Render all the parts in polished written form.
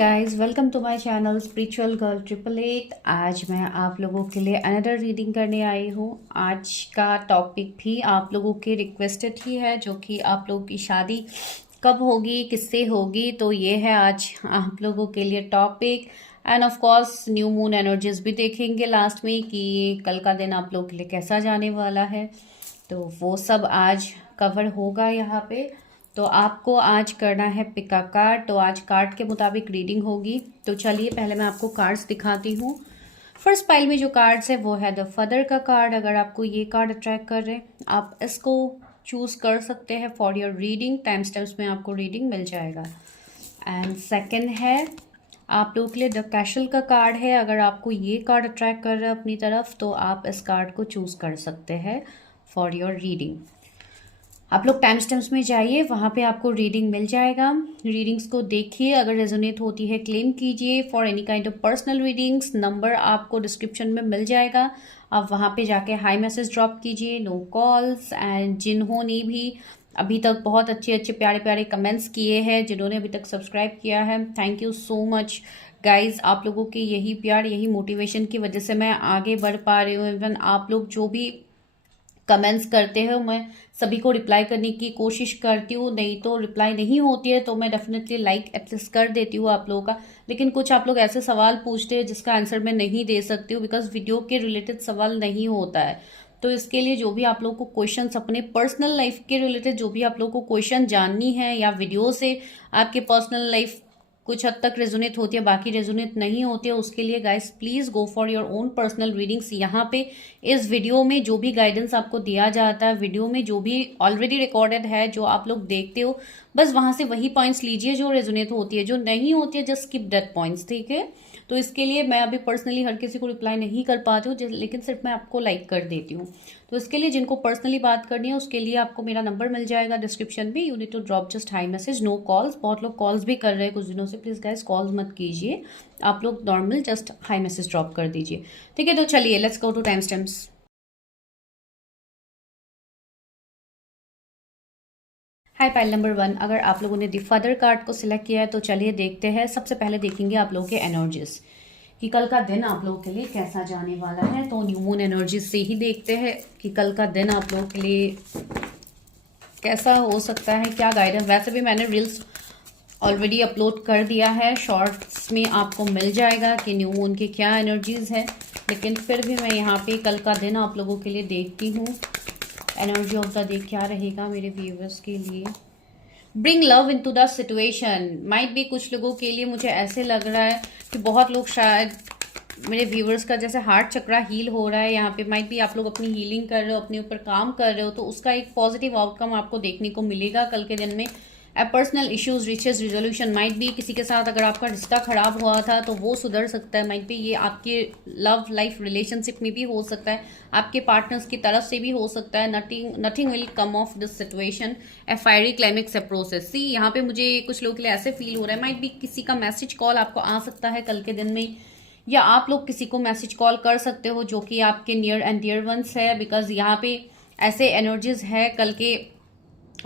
Guys, welcome to my channel spiritual girl 888। आज मैं आप लोगों के लिए अनदर रीडिंग करने आई हूँ। आज का टॉपिक भी आप लोगों के रिक्वेस्टेड ही है, जो कि आप लोगों की शादी कब होगी, किससे होगी। तो ये है आज आप लोगों के लिए topic. End of course new moon energies भी देखेंगे लास्ट में कि कल का दिन आप लोगों के लिए कैसा जाने वाला है। तो वो सब आज कवर होगा यहाँ पे। तो आपको आज करना है पिक अ कार्ड। तो आज कार्ड के मुताबिक रीडिंग होगी। तो चलिए पहले मैं आपको कार्ड्स दिखाती हूँ। फर्स्ट पाइल में जो कार्ड्स है वो है द फादर का कार्ड। अगर आपको ये कार्ड अट्रैक्ट कर रहे हैं, आप इसको चूज कर सकते हैं for your reading. Time steps में आपको रीडिंग मिल जाएगा। एंड सेकंड है आप लोगों के लिए द कैशल का कार्ड है। अगर आपको ये कार्ड अट्रैक्ट कर रहा है अपनी तरफ, तो आप इस कार्ड को चूज कर सकते हैं फॉर योर रीडिंग। आप लोग टाइम स्टैम्प्स में जाइए, वहाँ पे आपको रीडिंग मिल जाएगा। रीडिंग्स को देखिए, अगर रेजोनेट होती है क्लेम कीजिए for any kind of personal readings. Number आपको डिस्क्रिप्शन में मिल जाएगा, आप वहाँ पे जाके हाई मैसेज ड्रॉप कीजिए। No calls. एंड जिन्होंने भी अभी तक बहुत अच्छे अच्छे प्यारे प्यारे कमेंट्स किए हैं, जिन्होंने अभी तक सब्सक्राइब किया है, thank you so much guys. आप लोगों के यही प्यार, यही मोटिवेशन की वजह से मैं आगे बढ़ पा रही हूँ। इवन आप लोग जो भी कमेंट्स करते हो, मैं सभी को रिप्लाई करने की कोशिश करती हूँ। नहीं तो रिप्लाई नहीं होती है तो मैं डेफिनेटली लाइक एटलीस्ट कर देती हूँ आप लोगों का। लेकिन कुछ आप लोग ऐसे सवाल पूछते हैं जिसका आंसर मैं नहीं दे सकती हूँ, बिकॉज वीडियो के रिलेटेड सवाल नहीं होता है। तो इसके लिए जो भी आप लोग को क्वेश्चंस अपने पर्सनल लाइफ के रिलेटेड, जो भी आप लोग को क्वेश्चन जाननी है, या वीडियो से आपके पर्सनल लाइफ कुछ हद तक रेजोनेट होती है, बाकी रेजोनेट नहीं होती है, उसके लिए guys please go for your own personal readings. यहाँ पे इस वीडियो में जो भी गाइडेंस आपको दिया जाता है, वीडियो में जो भी ऑलरेडी रिकॉर्डेड है, जो आप लोग देखते हो, बस वहां से वही पॉइंट्स लीजिए जो रेजोनेट होती है। जो नहीं होती है जस्ट स्किप दैट पॉइंट्स, ठीक है। तो इसके लिए मैं अभी पर्सनली हर किसी को रिप्लाई नहीं कर पाती हूँ, लेकिन सिर्फ मैं आपको लाइक कर देती हूँ। तो इसके लिए जिनको पर्सनली बात करनी है, उसके लिए आपको मेरा नंबर मिल जाएगा डिस्क्रिप्शन में। You need to drop just hi message, no calls. बहुत लोग कॉल्स भी कर रहे हैं कुछ दिनों से, प्लीज गाइस कॉल्स मत कीजिए, आप लोग normal just hi message drop कर दीजिए, ठीक है। तो चलिए let's go to time stamps. Hi pile number 1, अगर आप लोगों ने द फादर कार्ड को सिलेक्ट किया है तो चलिए देखते हैं। सबसे पहले देखेंगे आप लोगों के एनर्जीज कि कल का दिन आप लोगों के लिए कैसा जाने वाला है। तो न्यू मून एनर्जीज से ही देखते हैं कि कल का दिन आप लोगों के लिए कैसा हो सकता है, क्या गाइडेंस। वैसे भी मैंने रील्स ऑलरेडी अपलोड कर दिया है, शॉर्ट्स में आपको मिल जाएगा कि न्यू मून की क्या एनर्जीज है, लेकिन फिर भी मैं यहाँ पे कल का दिन आप लोगों के लिए देखती हूँ। एनर्जी ऑफ द डे क्या रहेगा मेरे व्यूअर्स के लिए। Bring love into the situation. Might भी कुछ लोगों के लिए मुझे ऐसे लग रहा है कि बहुत लोग शायद मेरे व्यूवर्स का जैसे हार्ट चक्रा हील हो रहा है, यहाँ पे माइट भी आप लोग अपनी हीलिंग कर रहे हो, अपने ऊपर काम कर रहे हो, तो उसका एक पॉजिटिव आउटकम आपको देखने को मिलेगा कल के दिन में। Personal issues riches resolution. Might भी किसी के साथ अगर आपका रिश्ता खराब हुआ था तो वो सुधर सकता है। माइट भी ये आपके लव लाइफ रिलेशनशिप में भी हो सकता है, आपके पार्टनर्स की तरफ से भी हो सकता है। Nothing will come of this situation a fiery climax a process. See यहाँ पे मुझे कुछ लोगों के लिए ऐसे फील हो रहा है, माइट भी किसी का मैसेज कॉल आपको आ सकता है कल के दिन में, या आप लोग किसी को मैसेज कॉल कर सकते हो जो कि आपके नियर एंड डियर वंस है। बिकॉज यहाँ पे ऐसे एनर्जीज है कल के,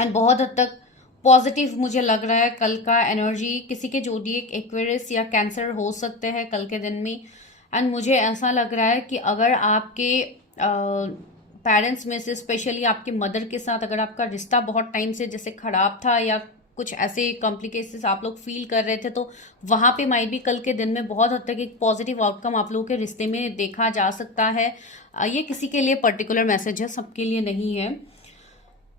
एंड बहुत हद तक पॉजिटिव मुझे लग रहा है कल का एनर्जी। किसी के जोडिएक एक्वेरियस या कैंसर हो सकते हैं कल के दिन में। एंड मुझे ऐसा लग रहा है कि अगर आपके पेरेंट्स में से, स्पेशली आपके मदर के साथ अगर आपका रिश्ता बहुत टाइम से जैसे खराब था, या कुछ ऐसे कॉम्प्लिकेशंस आप लोग फील कर रहे थे, तो वहां पे माइट भी कल के दिन में बहुत हद तक एक पॉजिटिव आउटकम आप लोगों के रिश्ते में देखा जा सकता है। ये किसी के लिए पर्टिकुलर मैसेज है, सबके लिए नहीं है।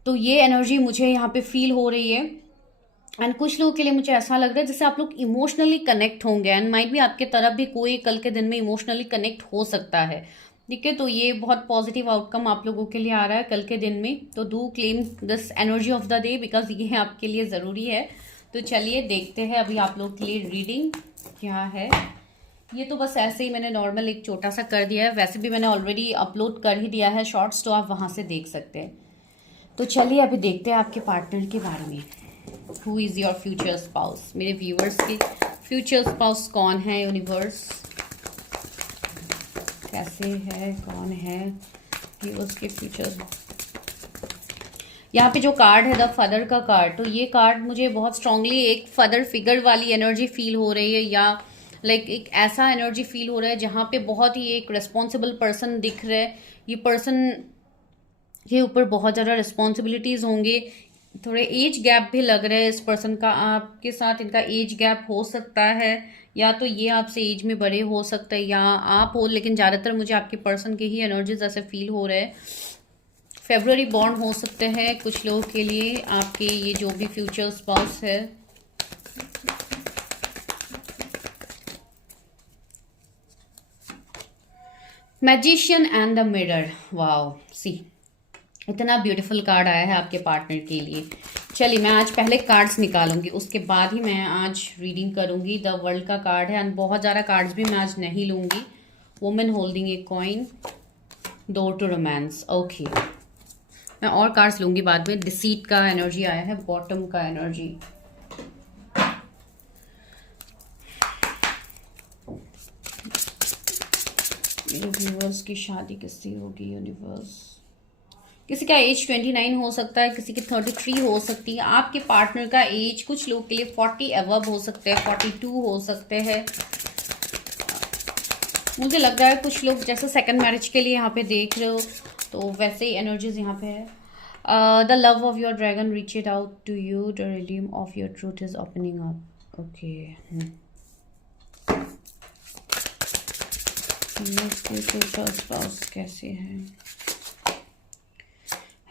तो ये एनर्जी मुझे यहाँ पे फील हो रही है। एंड कुछ लोगों के लिए मुझे ऐसा लग रहा है जैसे आप लोग इमोशनली कनेक्ट होंगे, एंड माइट भी आपके तरफ भी कोई कल के दिन में इमोशनली कनेक्ट हो सकता है, ठीक है। तो ये बहुत पॉजिटिव आउटकम आप लोगों के लिए आ रहा है कल के दिन में। तो do claim this energy of the day, because ये आपके लिए ज़रूरी है। तो चलिए देखते हैं अभी आप लोग के लिए रीडिंग क्या है। ये तो बस ऐसे ही मैंने नॉर्मल एक छोटा सा कर दिया है, वैसे भी मैंने ऑलरेडी अपलोड कर ही दिया है शॉर्ट्स, तो आप वहाँ से देख सकते हैं। तो चलिए अभी देखते हैं आपके पार्टनर के बारे में। Who is your future spouse. मेरे व्यूअर्स के फ्यूचर स्पाउस कौन है, यूनिवर्स कैसे है, कौन है व्यूअर्स के फ्यूचर। यहाँ पे जो कार्ड है द फादर का कार्ड, तो ये कार्ड मुझे बहुत स्ट्रांगली एक फादर फिगर वाली एनर्जी फील हो रही है, या लाइक एक ऐसा एनर्जी फील हो रहा है जहाँ पे बहुत ही एक रिस्पॉन्सिबल पर्सन दिख रहा है। ये पर्सन के ऊपर बहुत ज़्यादा रिस्पॉन्सिबिलिटीज होंगे, थोड़े एज गैप भी लग रहा है इस पर्सन का आपके साथ, इनका एज गैप हो सकता है, या तो ये आपसे एज में बड़े हो सकते हैं या आप हो, लेकिन ज़्यादातर मुझे आपके पर्सन के ही एनर्जीज ऐसे फील हो रहे हैं। फेब्रुअरी बॉर्न हो सकते हैं कुछ लोगों के लिए आपके ये जो भी फ्यूचर स्पाउस है। Magician and the mirror, wow see, इतना ब्यूटीफुल कार्ड आया है आपके पार्टनर के लिए। चलिए मैं आज पहले कार्ड्स निकालूंगी, उसके बाद ही मैं आज रीडिंग करूंगी। द वर्ल्ड का कार्ड है, एंड बहुत ज़्यादा कार्ड्स भी मैं आज नहीं लूंगी। Women holding a coin, door to romance, okay. मैं और कार्ड्स लूंगी बाद में। डिसीट का एनर्जी आया है, बॉटम का एनर्जी, यूनिवर्स की शादी किससे होगी, यूनिवर्स किसी का एज 29 हो सकता है, किसी की 33 हो सकती है। आपके पार्टनर का एज कुछ लोग के लिए 40 अबव हो सकते हैं, 42 हो सकते हैं। मुझे लग रहा है कुछ लोग जैसे सेकंड मैरिज के लिए यहाँ पे देख रहे हो, तो वैसे ही एनर्जीज यहाँ पे है। The love of your dragon reach it out to you, the realm of your truth is opening up, okay. कैसे है,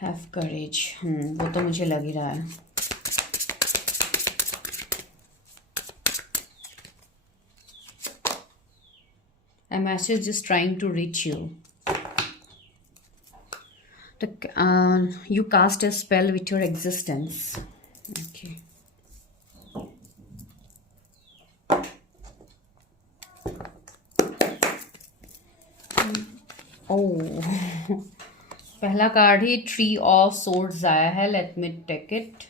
हैव करेज, वो तो मुझे लग ही रहा है। A message is trying to reach you. You cast a spell with your existence. Okay. Oh. पहला card ही ट्री ऑफ सोर्ड्स आया है, let me take it.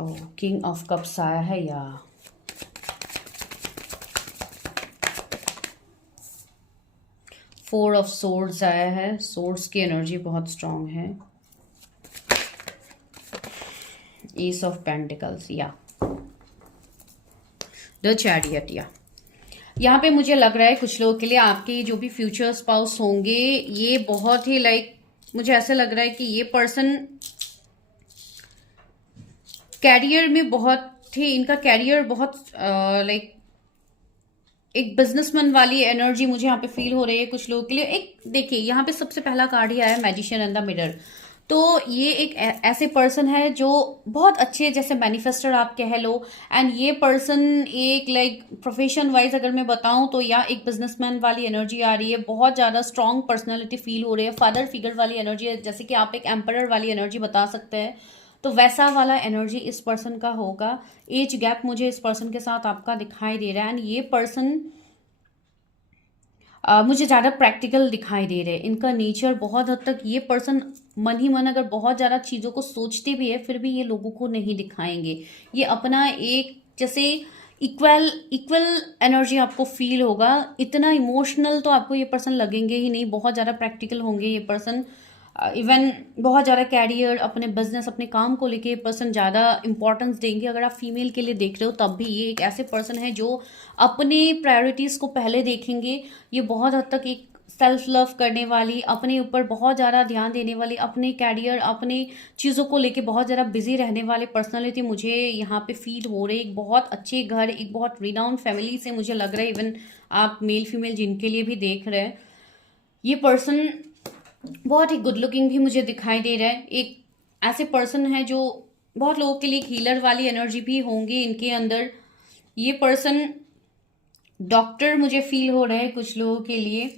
Oh, king of cups आया है, या फोर ऑफ सोर्ड्स आया है। Swords की एनर्जी बहुत स्ट्रांग है। एस ऑफ पेंटिकल्स, या द चैरियट, या यहाँ पे मुझे लग रहा है कुछ लोगों के लिए आपके जो भी फ्यूचर स्पाउस होंगे, ये बहुत ही लाइक मुझे ऐसा लग रहा है कि ये पर्सन कैरियर में बहुत ही, इनका कैरियर बहुत लाइक एक बिजनेसमैन वाली एनर्जी मुझे यहाँ पे फील हो रही है कुछ लोगों के लिए। एक देखिए यहाँ पे सबसे पहला कार्ड ही आया मैजिशियन एंड द मिरर, तो ये एक ऐसे पर्सन है जो बहुत अच्छे, जैसे मैनिफेस्टर आप कह लो, एंड ये पर्सन एक लाइक प्रोफेशन वाइज अगर मैं बताऊं तो या एक बिजनेसमैन वाली एनर्जी आ रही है, बहुत ज़्यादा स्ट्रॉन्ग पर्सनालिटी फील हो रही है, फादर फिगर वाली एनर्जी है, जैसे कि आप एक एम्परर वाली एनर्जी बता सकते हैं, तो वैसा वाला एनर्जी इस पर्सन का होगा। एज गैप मुझे इस पर्सन के साथ आपका दिखाई दे रहा है, एंड ये पर्सन मुझे ज़्यादा प्रैक्टिकल दिखाई दे रहे हैं। इनका नेचर बहुत हद तक, ये पर्सन मन ही मन अगर बहुत ज़्यादा चीज़ों को सोचते भी है फिर भी ये लोगों को नहीं दिखाएंगे। ये अपना एक जैसे इक्वल एनर्जी आपको फील होगा। इतना इमोशनल तो आपको ये पर्सन लगेंगे ही नहीं, बहुत ज़्यादा प्रैक्टिकल होंगे ये पर्सन। इवन बहुत ज़्यादा कैरियर, अपने बिजनेस, अपने काम को लेके पर्सन ज़्यादा इंपॉर्टेंस देंगे। अगर आप फीमेल के लिए देख रहे हो तब भी ये एक ऐसे पर्सन है जो अपने प्रायोरिटीज़ को पहले देखेंगे। ये बहुत हद तक एक सेल्फ लव करने वाली, अपने ऊपर बहुत ज़्यादा ध्यान देने वाली, अपने कैरियर, अपने चीज़ों को लेके बहुत ज़्यादा बिजी रहने वाले पर्सनालिटी मुझे यहाँ पे फील हो रही है। एक बहुत अच्छे घर, एक बहुत रिनाउंड फैमिली से मुझे लग रहा है। इवन आप मेल फीमेल जिनके लिए भी देख रहे हैं, ये पर्सन बहुत ही गुड लुकिंग भी मुझे दिखाई दे रहा है। एक ऐसे पर्सन है जो बहुत लोगों के लिए हीलर वाली एनर्जी भी होंगे इनके अंदर। ये पर्सन डॉक्टर मुझे फील हो रहा है कुछ लोगों के लिए।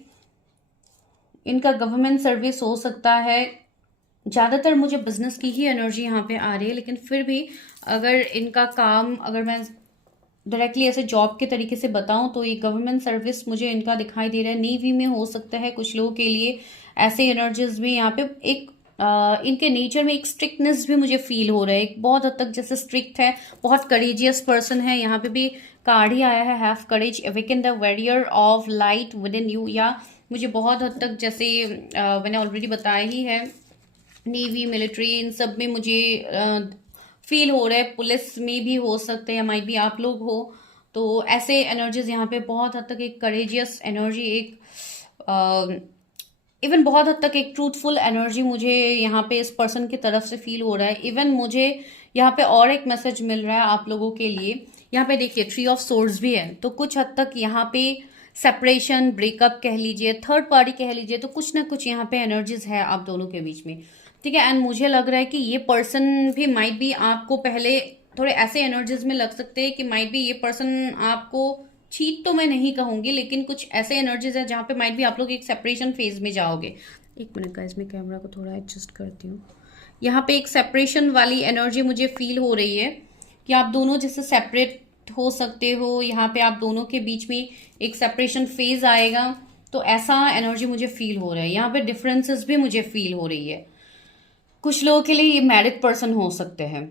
इनका गवर्नमेंट सर्विस हो सकता है। ज़्यादातर मुझे बिजनेस की ही एनर्जी यहाँ पे आ रही है, लेकिन फिर भी अगर इनका काम, अगर मैं डायरेक्टली ऐसे जॉब के तरीके से बताऊं तो ये गवर्नमेंट सर्विस मुझे इनका दिखाई दे रहा है। नेवी में हो सकता है कुछ लोगों के लिए। ऐसे एनर्जीज भी यहाँ पे एक इनके नेचर में एक स्ट्रिक्टनेस भी मुझे फील हो रहा है। एक बहुत हद तक जैसे स्ट्रिक्ट है, बहुत करेजियस पर्सन है। यहाँ पे भी कार्ड ही आया है have courage, awaken the warrior of light with in you. या मुझे बहुत हद तक जैसे मैंने ऑलरेडी बताया ही है नेवी, मिलिट्री, इन सब में मुझे फील हो रहा है, पुलिस में भी हो सकते हैं, माइट भी आप लोग हो। तो ऐसे एनर्जीज यहाँ पे बहुत हद तक एक करेजियस एनर्जी, एक इवन बहुत हद तक एक ट्रूथफुल एनर्जी मुझे यहाँ पे इस पर्सन की तरफ से फील हो रहा है। इवन मुझे यहाँ पे और एक मैसेज मिल रहा है आप लोगों के लिए। यहाँ पे देखिए ट्री ऑफ सोर्ड्स भी है, तो कुछ हद तक यहाँ पे सेपरेशन, ब्रेकअप कह लीजिए, थर्ड पार्टी कह लीजिए, तो कुछ ना कुछ यहाँ पे एनर्जीज है आप दोनों के बीच में, ठीक है। एंड मुझे लग रहा है कि ये पर्सन भी माइट भी आपको पहले थोड़े ऐसे एनर्जीज में लग सकते हैं कि माइट भी ये पर्सन आपको चीट तो मैं नहीं कहूंगी, लेकिन कुछ ऐसे एनर्जीज है जहां पे माइट भी आप लोग एक सेपरेशन फेज में जाओगे। एक मिनट का, इसमें कैमरा को थोड़ा एडजस्ट करती हूँ। यहाँ पे एक सेपरेशन वाली एनर्जी मुझे फील हो रही है कि आप दोनों जैसे सेपरेट हो सकते हो, यहाँ पे आप दोनों के बीच में एक सेपरेशन फेज आएगा, तो ऐसा एनर्जी मुझे फील हो रहा है। यहाँ पे डिफरेंसेस भी मुझे फील हो रही है। कुछ लोगों के लिए ये मैरिड पर्सन हो सकते हैं,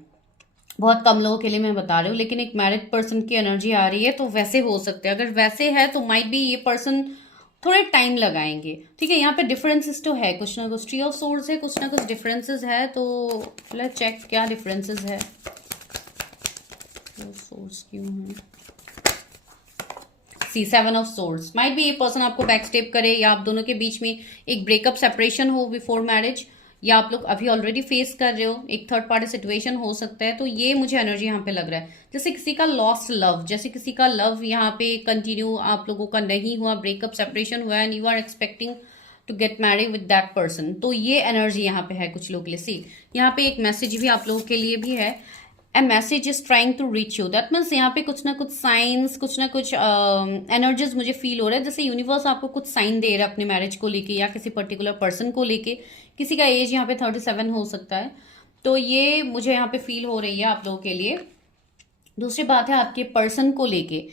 बहुत कम लोगों के लिए मैं बता रही हूँ, लेकिन एक मैरिड पर्सन की एनर्जी आ रही है, तो वैसे हो सकते हैं। अगर वैसे है तो माइट भी ये पर्सन थोड़े टाइम लगाएंगे, ठीक है। यहाँ पे डिफरेंसेस तो है, कुछ ना कुछ ट्री ऑफ सोर्ड्स है, कुछ ना कुछ डिफरेंसेस है। तो लेट्स चेक क्या डिफरेंसेस है। सोर्स क्यों है? सी 7 ऑफ सोर्ड्स, माइट भी ये पर्सन आपको बैक स्टेप करे, या आप दोनों के बीच में एक ब्रेकअप सेपरेशन हो बिफोर मैरिज, या आप लोग अभी ऑलरेडी फेस कर रहे हो, एक थर्ड पार्टी सिचुएशन हो सकता है। तो ये मुझे एनर्जी यहाँ पे लग रहा है, जैसे किसी का लॉस्ट लव, जैसे किसी का लव यहाँ पे कंटिन्यू आप लोगों का नहीं हुआ, ब्रेकअप सेपरेशन हुआ, and you are expecting to get married with that person. तो ये एनर्जी यहाँ पे है कुछ लोगों के लिए। सी यहाँ पे एक मैसेज भी आप लोगों के लिए भी है, a message is trying to reach you. That means यहाँ पे कुछ ना कुछ साइंस, कुछ ना कुछ एनर्जीज मुझे फील हो रहा है, जैसे यूनिवर्स आपको कुछ साइन दे रहा है अपने मैरिज को लेके, या किसी पर्टिकुलर पर्सन को लेके। किसी का एज यहाँ पे 37 हो सकता है, तो ये मुझे यहाँ पे फील हो रही है आप लोगों के लिए। दूसरी बात है आपके पर्सन को लेके,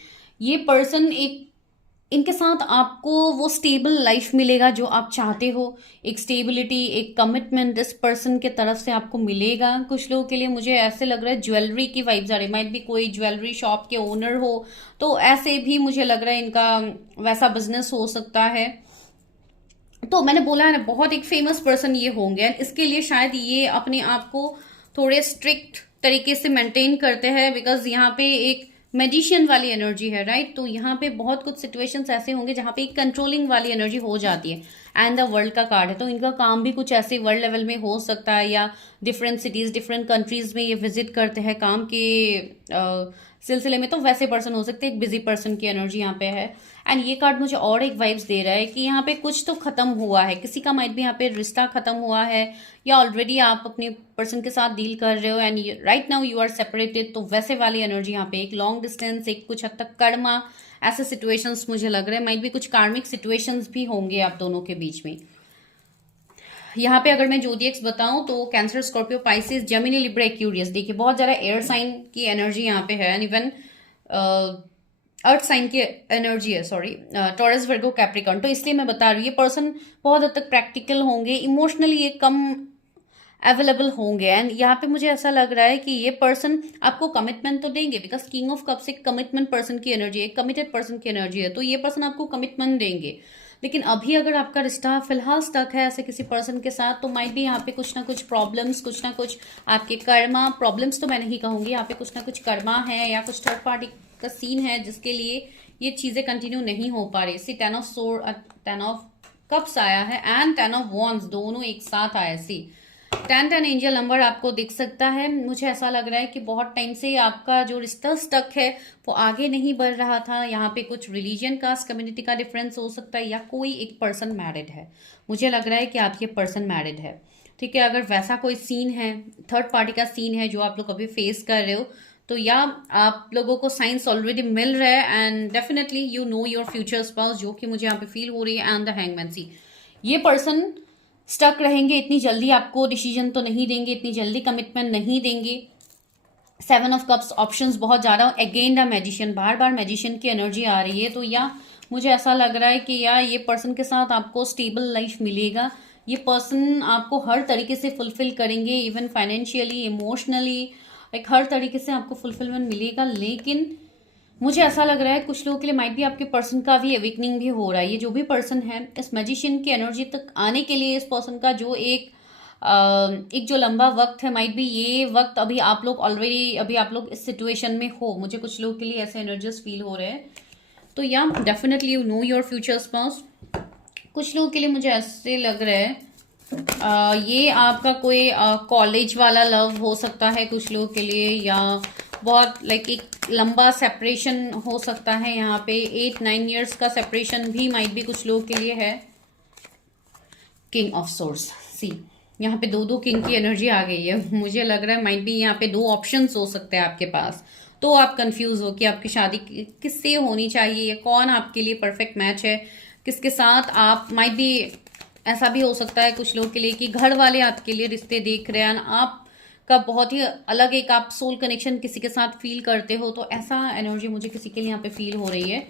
ये पर्सन एक, इनके साथ आपको वो स्टेबल लाइफ मिलेगा जो आप चाहते हो, एक स्टेबिलिटी, एक कमिटमेंट इस पर्सन के तरफ से आपको मिलेगा। कुछ लोगों के लिए मुझे ऐसे लग रहा है ज्वेलरी की वाइब्स आ रही, माइट भी कोई ज्वेलरी शॉप के ओनर हो, तो ऐसे भी मुझे लग रहा है इनका वैसा बिजनेस हो सकता है। तो मैंने बोला है ना, बहुत एक फेमस पर्सन ये होंगे, इसके लिए शायद ये अपने आप को थोड़े स्ट्रिक्ट तरीके से मेंटेन करते हैं, बिकॉज यहाँ पे एक मैजिशियन वाली एनर्जी है, राइट। तो यहाँ पे बहुत कुछ सिचुएशंस ऐसे होंगे जहाँ पे एक कंट्रोलिंग वाली एनर्जी हो जाती है। एंड द वर्ल्ड का कार्ड है, तो इनका काम भी कुछ ऐसे वर्ल्ड लेवल में हो सकता है, या डिफरेंट सिटीज, डिफरेंट कंट्रीज में ये विजिट करते हैं काम के सिलसिले में। तो वैसे पर्सन हो सकते हैं, एक बिजी पर्सन की एनर्जी यहाँ पे है। एंड ये कार्ड मुझे और एक वाइब्स दे रहा है कि यहाँ पे कुछ तो खत्म हुआ है, किसी का माइट भी यहाँ पे रिश्ता खत्म हुआ है, या ऑलरेडी आप अपने पर्सन के साथ डील कर रहे हो and right now you are separated. तो वैसे वाली एनर्जी यहाँ पे, एक लॉन्ग डिस्टेंस, एक कुछ हद तक कर्मा, ऐसे सिचुएशंस मुझे लग रहे हैं। माइट भी कुछ कार्मिक सिचुएशंस भी होंगे आप दोनों के बीच में। यहाँ पे अगर मैं जोडिएक्स बताऊं तो cancer, Scorpio, Pisces, Gemini, Libra, Aquarius. देखिए बहुत ज्यादा एयर साइन की एनर्जी यहाँ पे है, एंड इवन अर्थ साइन की एनर्जी है, सॉरी, टॉरस, वर्गो, कैप्रिकॉर्न। तो इसलिए मैं बता रही हूँ ये पर्सन बहुत हद तक प्रैक्टिकल होंगे, इमोशनली ये कम अवेलेबल होंगे। एंड यहाँ पे मुझे ऐसा लग रहा है कि ये पर्सन आपको कमिटमेंट तो देंगे, बिकॉज किंग ऑफ कप्स एक कमिटमेंट पर्सन की एनर्जी है, कमिटेड पर्सन की एनर्जी है। तो ये पर्सन आपको कमिटमेंट देंगे, लेकिन अभी अगर आपका रिश्ता फिलहाल स्टक है ऐसे किसी पर्सन के साथ, तो माइट भी यहाँ पे कुछ ना कुछ प्रॉब्लम्स, कुछ ना कुछ आपके कर्मा, प्रॉब्लम्स तो मैं नहीं कहूंगी, यहाँ पे कुछ ना कुछ कर्मा है, या कुछ थर्ड पार्टी का सीन है जिसके लिए ये चीजें कंटिन्यू नहीं हो पा रही। सी 10 ऑफ सोर्ड, 10 ऑफ कप्स आया है, एंड 10 ऑफ वॉन्ड्स, दोनों एक साथ आया। सी 10 एंजल नंबर आपको दिख सकता है। मुझे ऐसा लग रहा है कि बहुत टाइम से आपका जो रिश्ता स्टक है वो आगे नहीं बढ़ रहा था। यहाँ पे कुछ रिलीजन, कास्ट, कम्युनिटी का डिफरेंस हो सकता है, या कोई एक पर्सन मैरिड है। मुझे लग रहा है कि आपके पर्सन मैरिड है, ठीक है। अगर वैसा कोई सीन है, थर्ड पार्टी का सीन है जो आप लोग अभी फेस कर रहे हो, तो या आप लोगों को साइंस ऑलरेडी मिल रहा है, and definitely you know your future spouse, जो कि मुझे यहाँ पे फील हो रही है। And the hangman. सी ये पर्सन स्टक रहेंगे, इतनी जल्दी आपको डिसीजन तो नहीं देंगे, इतनी जल्दी कमिटमेंट नहीं देंगे। 7 ऑफ कप्स, ऑप्शंस बहुत ज्यादा। Again the magician, bar bar magician की एनर्जी आ रही है। तो या मुझे ऐसा लग रहा है कि या ये पर्सन के साथ आपको स्टेबल लाइफ मिलेगा, ये पर्सन आपको हर तरीके से फुलफिल करेंगे, इवन फाइनेंशियली, इमोशनली, एक हर तरीके से आपको फुलफिलमेंट मिलेगा। लेकिन मुझे ऐसा लग रहा है कुछ लोगों के लिए माइट भी आपके पर्सन का भी अवेकनिंग भी हो रहा है। ये जो भी पर्सन है, इस मैजिशियन की एनर्जी तक आने के लिए इस पर्सन का जो एक एक जो लंबा वक्त है, माइट बी ये वक्त अभी आप लोग ऑलरेडी, अभी आप लोग इस सिचुएशन में हो, मुझे कुछ लोग के लिए ऐसे एनर्जीज फील हो रहे हैं। तो या definitely you know your future spouse. कुछ लोगों के लिए मुझे ऐसे लग रहा है ये आपका कोई कॉलेज वाला लव हो सकता है कुछ लोगों के लिए, या बहुत लाइक एक लंबा सेपरेशन हो सकता है। यहाँ पे 8-9 ईयर्स का सेपरेशन भी माइट भी कुछ लोगों के लिए है। किंग ऑफ सोर्स, सी यहाँ पे दो किंग की एनर्जी आ गई है। मुझे लग रहा है माइट भी यहाँ पे 2 ऑप्शंस हो सकते हैं आपके पास। तो आप कंफ्यूज हो कि आपकी शादी किससे होनी चाहिए, कौन आपके लिए परफेक्ट मैच है, किसके साथ आप माइट भी। ऐसा भी हो सकता है कुछ लोग के लिए कि घर वाले आपके लिए रिश्ते देख रहे हैं, आप का बहुत ही अलग एक आप सोल कनेक्शन किसी के साथ फील करते हो। तो ऐसा एनर्जी मुझे किसी के लिए यहाँ पे फील हो रही है।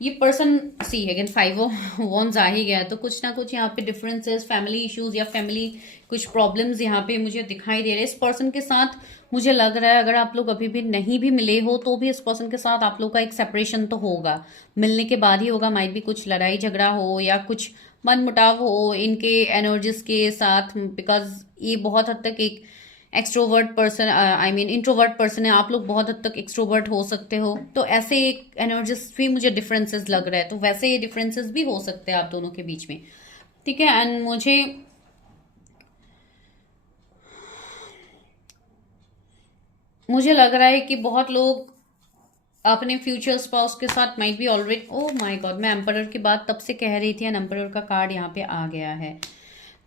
ये person see again 5 of wands आ ही गया, तो कुछ ना कुछ यहाँ पे डिफरेंसेस, फैमिली इश्यूज या फैमिली कुछ प्रॉब्लम्स यहाँ पे मुझे दिखाई दे रहे हैं इस पर्सन के साथ। मुझे लग रहा है अगर आप लोग अभी भी नहीं भी मिले हो तो भी इस पर्सन के साथ आप लोग का एक सेपरेशन तो होगा, मिलने के बाद ही होगा। माइट भी कुछ लड़ाई झगड़ा हो या कुछ मन मुटाव हो इनके एनर्जीज के साथ, बिकॉज ये बहुत हद तक एक extrovert person, I mean introvert person है, आप लोग बहुत हद तक एक्सट्रोवर्ट हो सकते हो। तो ऐसे एक एनर्जीज भी मुझे डिफरेंसेस लग रहा है, तो वैसे ये डिफरेंसेस भी हो सकते हैं आप दोनों के बीच में, ठीक है। एंड मुझे लग रहा है कि बहुत लोग अपने फ्यूचर स्पाउस के साथ might be already, oh my God, मैं एम्परर की बात तब से कह रही थी एंड एम्परर का कार्ड यहाँ पे आ गया है।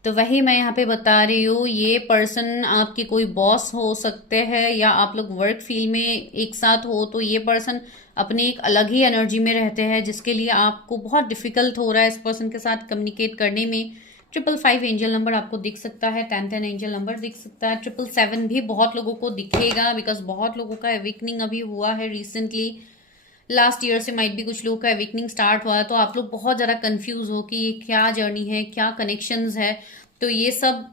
तो वही मैं यहाँ पे बता रही हूँ, ये पर्सन आपकी कोई बॉस हो सकते हैं या आप लोग वर्क फील्ड में एक साथ हो। तो ये पर्सन अपने एक अलग ही एनर्जी में रहते हैं जिसके लिए आपको बहुत डिफिकल्ट हो रहा है इस पर्सन के साथ कम्युनिकेट करने में। 555 एंजल नंबर आपको दिख सकता है, 1010 एंजल नंबर दिख सकता है, 777 भी बहुत लोगों को दिखेगा बिकॉज बहुत लोगों का अवेकनिंग अभी हुआ है रिसेंटली। लास्ट ईयर से माइट भी कुछ लोगों का अवेकनिंग स्टार्ट हुआ है, तो आप लोग बहुत ज़्यादा कंफ्यूज हो कि ये क्या जर्नी है, क्या कनेक्शंस है। तो ये सब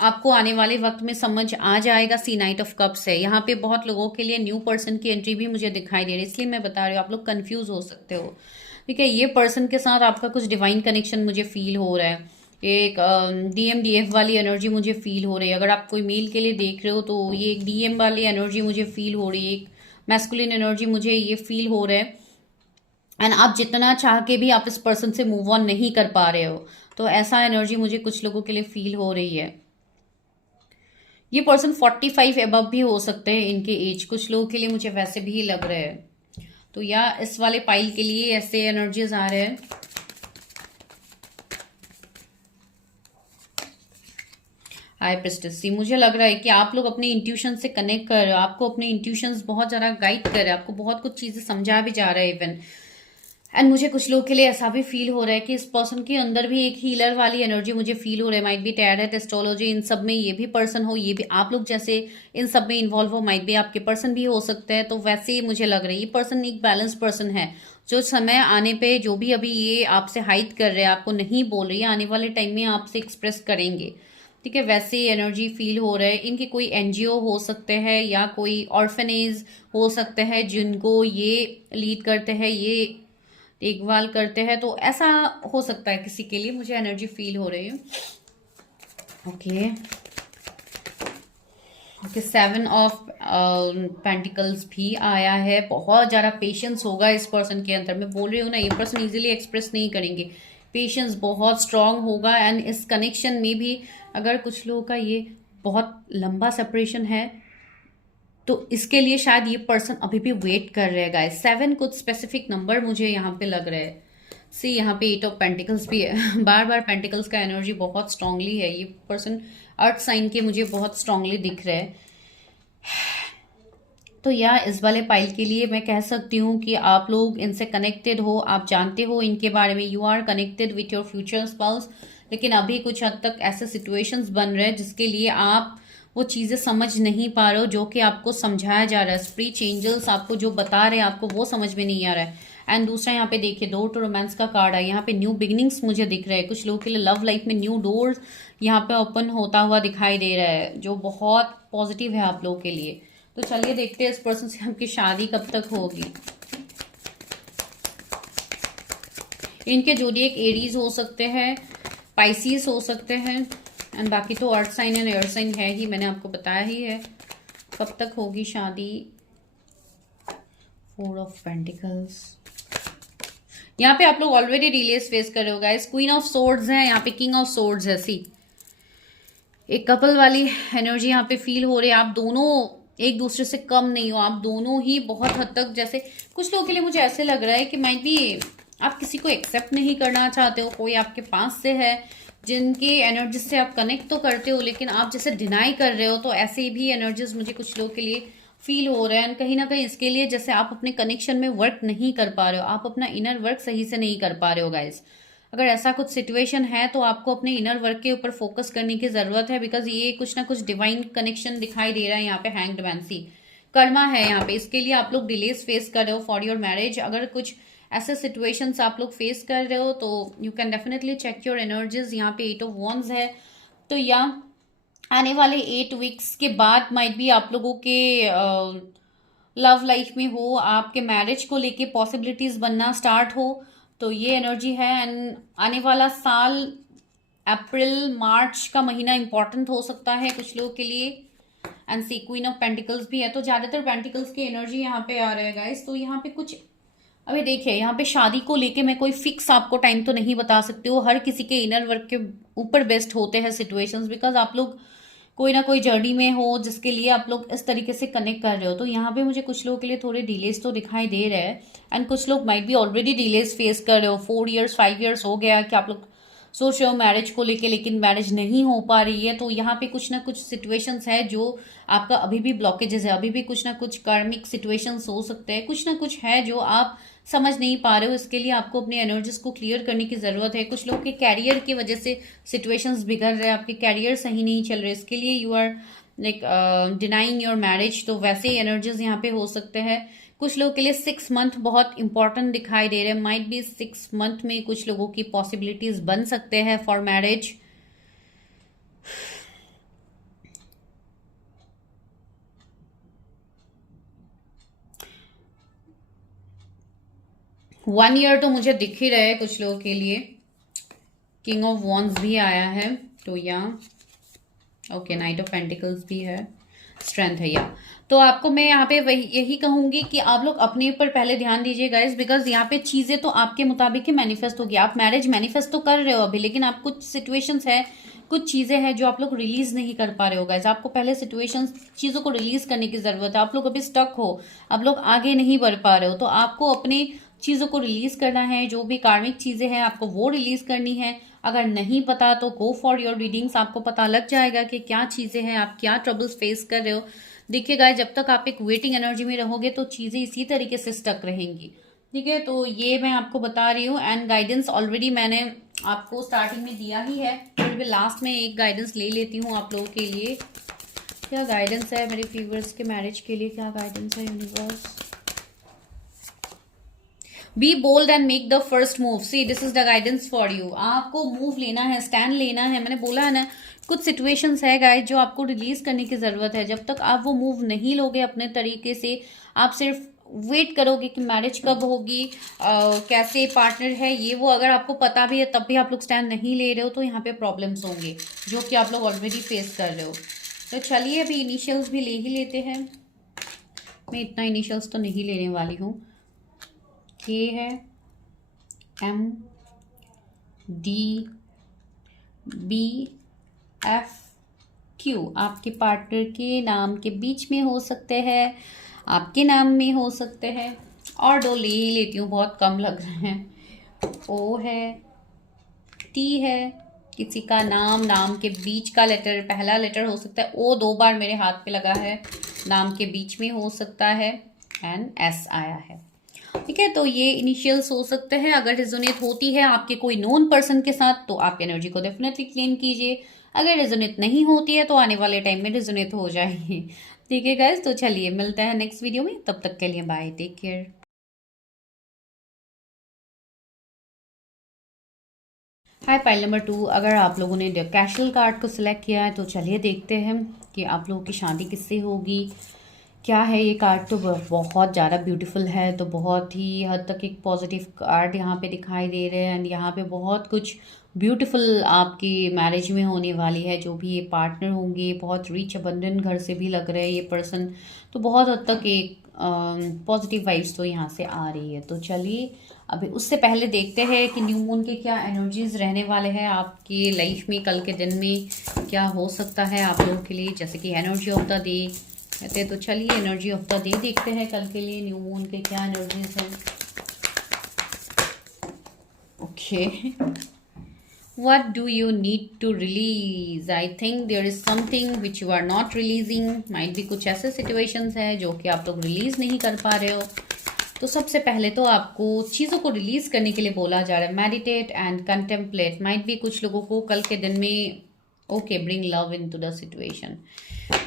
आपको आने वाले वक्त में समझ आ जाएगा। सी नाइट ऑफ कप्स है यहाँ पे, बहुत लोगों के लिए न्यू पर्सन की एंट्री भी मुझे दिखाई दे रही है, इसलिए मैं बता रही हूँ आप लोग कंफ्यूज हो सकते हो, ठीक है। ये पर्सन के साथ आपका कुछ डिवाइन कनेक्शन मुझे फील हो रहा है। एक DMDF वाली एनर्जी मुझे फील हो रही है। अगर आप कोई मेल के लिए देख रहे हो तो ये एक DM वाली एनर्जी मुझे फील हो रही है, एक मैस्कुलिन एनर्जी मुझे ये फील हो रहा है। एंड आप जितना चाह के भी आप इस पर्सन से मूव ऑन नहीं कर पा रहे हो, तो ऐसा एनर्जी मुझे कुछ लोगों के लिए फील हो रही है। ये पर्सन 45 अबव भी हो सकते हैं इनके एज, कुछ लोगों के लिए मुझे वैसे भी लग रहा है। तो या इस वाले पाइल के लिए ऐसे एनर्जीज आ रहे हैं। हाई प्रेस्टिस, सी मुझे लग रहा है कि आप लोग अपने इंट्यूशन से कनेक्ट कर रहे हो, आपको अपने इंट्यूशंस बहुत ज़्यादा गाइड कर रहे हैं, आपको बहुत कुछ चीज़ें समझा भी जा रहा है इवन। एंड मुझे कुछ लोग के लिए ऐसा भी फील हो रहा है कि इस पर्सन के अंदर भी एक हीलर वाली एनर्जी मुझे फील हो रहा है। माइट बी टैरेट, एस्ट्रोलॉजी, इन सब में ये भी पर्सन हो, ये भी आप लोग जैसे इन सब में इन्वॉल्व हो, माइट बी आपके पर्सन भी हो सकते हैं। तो वैसे ही मुझे लग रहा है ये पर्सन एक बैलेंस पर्सन है, जो समय आने पे जो भी अभी ये आपसे हाइड कर रहे हैं, आपको नहीं बोल रही है, आने वाले टाइम में आपसे एक्सप्रेस करेंगे, ठीक है। वैसे एनर्जी फील हो रहा है। इनके कोई NGO हो सकते हैं या कोई ऑर्फनेज हो सकते हैं जिनको ये लीड करते हैं, ये देखभाल करते हैं। तो ऐसा हो सकता है किसी के लिए, मुझे एनर्जी फील हो रही है। ओके ओके, 7 ऑफ पेंटिकल्स भी आया है। बहुत ज़्यादा पेशेंस होगा इस पर्सन के अंदर, मैं बोल रही हूँ ना, ये पर्सन इजीली एक्सप्रेस नहीं करेंगे, पेशेंस बहुत स्ट्रांग होगा। एंड इस कनेक्शन में भी अगर कुछ लोगों का ये बहुत लंबा सेपरेशन है तो इसके लिए शायद ये पर्सन अभी भी वेट कर रहे हैं गाइस। 7 कुछ स्पेसिफिक नंबर मुझे यहाँ पे लग रहा है। सी यहाँ पे 8 ऑफ पेंटिकल्स भी है। बार बार पेंटिकल्स का एनर्जी बहुत स्ट्रांगली है। ये पर्सन अर्थ साइन के मुझे बहुत स्ट्रांगली दिख रहा है। तो या इस वाले पाइल के लिए मैं कह सकती हूँ कि आप लोग इनसे कनेक्टेड हो, आप जानते हो इनके बारे में, you are connected with your future spouse. लेकिन अभी कुछ हद तक ऐसे सिचुएशंस बन रहे हैं जिसके लिए आप वो चीज़ें समझ नहीं पा रहे हो जो कि आपको समझाया जा रहा है। स्पिरिट एंजल्स आपको जो बता रहे हैं आपको वो समझ में नहीं आ रहा है। एंड दूसरा यहाँ पे देखिए, डोर टू रोमांस का कार्ड है। यहाँ पे न्यू बिगिनिंग्स मुझे दिख रहा है। कुछ लोगों के लिए लव लाइफ में न्यू डोर्स यहाँ पे ओपन होता हुआ दिखाई दे रहा है, जो बहुत पॉजिटिव है आप लोगों के लिए। तो चलिए देखते हैं इस पर्सन से आपकी शादी कब तक होगी। इनके जोडिएक एरीज हो सकते हैं, पाइसिस हो सकते हैं, एंड बाकी तो earth sign and air sign है ही, मैंने आपको बताया ही है। कब तक होगी शादी? 4 ऑफ पेंटिकल्स। यहाँ पे आप लोग ऑलरेडी डिलेस फेस कर रहे हो गाइस। क्वीन ऑफ सोर्ड्स है, यहाँ पे किंग ऑफ सोर्ड्स है। सी एक कपल वाली एनर्जी यहाँ पे फील हो रही है। आप दोनों एक दूसरे से कम नहीं हो, आप दोनों ही बहुत हद तक, जैसे कुछ लोगों के लिए मुझे ऐसे लग रहा है कि माइट बी आप किसी को एक्सेप्ट नहीं करना चाहते हो, कोई आपके पास से है जिनकी एनर्जी से आप कनेक्ट तो करते हो लेकिन आप जैसे डिनाई कर रहे हो, तो ऐसे भी एनर्जीज मुझे कुछ लोगों के लिए फील हो रहे हैं। कहीं ना कहीं इसके लिए जैसे आप अपने कनेक्शन में वर्क नहीं कर पा रहे हो, आप अपना इनर वर्क सही से नहीं कर पा रहे हो गाइज। अगर ऐसा कुछ सिचुएशन है तो आपको अपने इनर वर्क के ऊपर फोकस करने की जरूरत है, बिकॉज ये कुछ ना कुछ डिवाइन कनेक्शन दिखाई दे रहा है। यहाँ पे हैंग्ड मैन, सी कर्मा है यहाँ पे, इसके लिए आप लोग डिलेस फेस कर रहे हो फॉर योर मैरिज। अगर कुछ ऐसे सिचुएशंस आप लोग फेस कर रहे हो तो you can definitely check your energies. यहाँ पे 8 ऑफ वॉन्ड्स है, तो या आने वाले 8 वीक्स के बाद माइट भी आप लोगों के लव लाइफ में हो, आपके मैरिज को लेके पॉसिबिलिटीज बनना स्टार्ट हो, तो ये एनर्जी है। एंड आने वाला साल अप्रैल मार्च का महीना इंपॉर्टेंट हो सकता है कुछ लोगों के लिए। And see queen of pentacles भी है, तो ज्यादातर पेंटिकल्स की एनर्जी यहाँ पे आ रहा है गाइस। तो यहाँ पे कुछ अभी देखिए, यहाँ पे शादी को लेके मैं कोई फिक्स आपको टाइम तो नहीं बता सकती हूँ, हर किसी के इनर वर्क के ऊपर बेस्ट होते हैं सिचुएशंस, बिकॉज आप लोग कोई ना कोई जर्नी में हो जिसके लिए आप लोग इस तरीके से कनेक्ट कर रहे हो। तो यहाँ पे मुझे कुछ लोगों के लिए थोड़े डिलेस तो दिखाई दे रहे हैं, एंड कुछ लोग माइट भी ऑलरेडी डिलेस फेस कर रहे हो। 4 इयर्स 5 इयर्स हो गया कि आप लोग सोच रहे हो मैरिज को लेके, लेकिन मैरिज नहीं हो पा रही है। तो यहाँ पे कुछ ना कुछ सिचुएशंस है जो आपका अभी भी ब्लॉकेजेस है, अभी भी कुछ ना कुछ कार्मिक सिचुएशंस हो सकते हैं, कुछ ना कुछ है जो आप समझ नहीं पा रहे हो। इसके लिए आपको अपने एनर्जीज को क्लियर करने की जरूरत है। कुछ लोग के कैरियर की वजह से सिचुएशंस बिगड़ रहे हैं, आपके कैरियर सही नहीं चल रहे, इसके लिए you are like denying your marriage, तो वैसे ही एनर्जीज यहाँ पे हो सकते हैं। कुछ लोगों के लिए 6 मंथ बहुत इंपॉर्टेंट दिखाई दे रहे हैं, माइट बी 6 मंथ में कुछ लोगों की पॉसिबिलिटीज बन सकते हैं फॉर मैरिज। वन ईयर तो मुझे दिख ही रहे कुछ लोगों के लिए। किंग ऑफ वॉन्ड्स भी आया है, तो या ओके नाइट ऑफ पेंटिकल्स भी है, स्ट्रेंथ है या। तो आपको मैं यहाँ पे वही यही कहूंगी कि आप लोग अपने ऊपर पहले ध्यान दीजिए गाइस, बिकॉज यहाँ पे चीजें तो आपके मुताबिक ही मैनिफेस्ट होगी। आप मैरिज मैनिफेस्ट तो कर रहे हो अभी, लेकिन आप कुछ सिचुएशंस है, कुछ चीजें हैं जो आप लोग रिलीज नहीं कर पा रहे हो गाइस। आपको पहले सिचुएशंस, चीजों को रिलीज करने की जरूरत है। आप लोग अभी स्टक हो, आप लोग आगे नहीं बढ़ पा रहे हो, तो आपको अपने चीजों को रिलीज करना है। जो भी कार्मिक चीजें हैं आपको वो रिलीज करनी है। अगर नहीं पता तो गो फॉर योर रीडिंग्स, आपको पता लग जाएगा कि क्या चीजें हैं, आप क्या ट्रबल्स फेस कर रहे हो। देखिए गाइस, जब तक आप एक वेटिंग एनर्जी में रहोगे तो चीजें इसी तरीके से स्टक रहेंगी, ठीक है। तो ये मैं आपको बता रही हूँ, एंड गाइडेंस ऑलरेडी मैंने आपको स्टार्टिंग में दिया ही है, फिर भी लास्ट में एक गाइडेंस ले लेती हूँ आप लोगों के लिए। क्या गाइडेंस है मेरे व्यूअर्स के मैरिज के लिए, क्या गाइडेंस है universe? Be bold and make the first move, see this is the guidance for you. आपको मूव लेना है, स्टैंड लेना है। मैंने बोला है ना, कुछ सिचुएशंस है गाइस जो आपको रिलीज करने की जरूरत है। जब तक आप वो मूव नहीं लोगे अपने तरीके से, आप सिर्फ वेट करोगे कि मैरिज कब होगी, कैसे पार्टनर है ये वो, अगर आपको पता भी है तब भी आप लोग स्टैंड नहीं ले रहे हो, तो यहाँ पे प्रॉब्लम्स होंगे जो कि आप लोग ऑलरेडी फेस कर रहे हो। तो चलिए अभी इनिशियल्स भी ले ही लेते हैं। मैं इतना इनिशियल्स तो नहीं लेने वाली हूँ। के है, M, D, B, F, Q. आपके पार्टनर के नाम के बीच में हो सकते हैं, आपके नाम में हो सकते हैं, और 2 ले ही लेती हूँ, बहुत कम लग रहे हैं। ओ है, टी है, किसी का नाम, नाम के बीच का लेटर, पहला लेटर हो सकता है। ओ 2 बार मेरे हाथ पे लगा है, नाम के बीच में हो सकता है, एंड एस आया है, ठीक है। तो ये इनिशियल्स हो सकते हैं। अगर रेजोनेट होती है आपके कोई नोन पर्सन के साथ तो आप एनर्जी को डेफिनेटली क्लेम कीजिए। अगर रेजोनेट नहीं होती है तो आने वाले टाइम में रेजोनेट हो जाएगी, ठीक है गाइस। तो चलिए मिलते हैं नेक्स्ट वीडियो में, तब तक के लिए बाय, टेक केयर। हाय पाइल नंबर 2, अगर आप लोगों ने द कैशल कार्ड को सिलेक्ट किया है तो चलिए देखते हैं कि आप लोगों की शादी किससे होगी, क्या है। ये कार्ड तो बहुत ज़्यादा ब्यूटीफुल है, तो बहुत ही हद तक एक पॉजिटिव कार्ड यहाँ पे दिखाई दे रहे हैं, एंड यहाँ पे बहुत कुछ ब्यूटीफुल आपकी मैरिज में होने वाली है। जो भी ये पार्टनर होंगे बहुत रिच अबंडेंट घर से भी लग रहा है ये पर्सन, तो बहुत हद तक एक पॉजिटिव वाइब्स तो यहाँ से आ रही है। तो चलिए अभी उससे पहले देखते हैं कि न्यू मून के क्या एनर्जीज रहने वाले हैं आपकी लाइफ में, कल के दिन में क्या हो सकता है आप लोगों के लिए, जैसे कि एनर्जी ऑफ द डे कहते हैं। तो चलिए एनर्जी ऑफ द डे देखते हैं कल के लिए न्यू मून के क्या एनर्जीज हैं। Okay, what do you need to release? I think there is something which you are not releasing. Might be कुछ ऐसे situations है जो कि आप लोग रिलीज नहीं कर पा रहे हो। तो सबसे पहले तो आपको चीज़ों को रिलीज करने के लिए बोला जा रहा है मेडिटेट एंड कंटेम्पलेट। माइट भी कुछ लोगों को कल के दिन में okay bring love into the situation.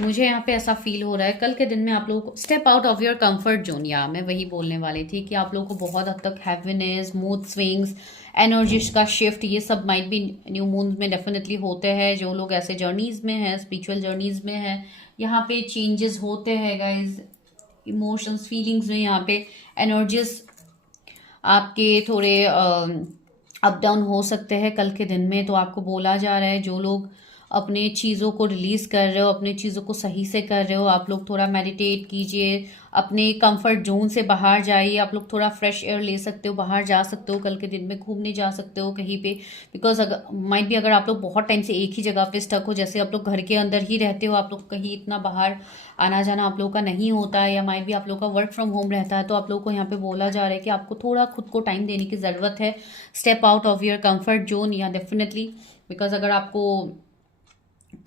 मुझे यहाँ पे ऐसा फील हो रहा है कल के दिन में आप लोगों को step out of your comfort zone, या मैं वही बोलने वाली थी कि आप लोगों को बहुत हद तक हैप्पीनेस, मूड स्विंग्स, एनर्जीज का शिफ्ट, ये सब माइट भी न्यू मून में डेफिनेटली होते हैं। जो लोग ऐसे जर्नीज में हैं, स्पिरिचुअल जर्नीज में हैं, यहाँ पे चेंजेस होते हैं गाइज। इमोशंस, फीलिंग्स में यहाँ पे एनर्जीज आपके थोड़े अप डाउन हो सकते हैं कल के दिन में। तो आपको बोला जा रहा है जो लोग अपने चीज़ों को रिलीज़ कर रहे हो, अपने चीज़ों को सही से कर रहे हो, आप लोग थोड़ा मेडिटेट कीजिए, अपने कंफर्ट जोन से बाहर जाइए। आप लोग थोड़ा फ्रेश एयर ले सकते हो, बाहर जा सकते हो, कल के दिन में घूमने जा सकते हो कहीं पे। बिकॉज अगर माइट भी अगर आप लोग बहुत टाइम से एक ही जगह पे स्टक हो, जैसे आप लोग घर के अंदर ही रहते हो, आप लोग कहीं इतना बाहर आना जाना आप लोगों का नहीं होता है, या माइट भी आप लोग का वर्क फ्रॉम होम रहता है, तो आप लोग को यहाँ पे बोला जा रहा है कि आपको थोड़ा खुद को टाइम देने की ज़रूरत है। Step out of your comfort zone, या डेफिनेटली बिकॉज अगर आपको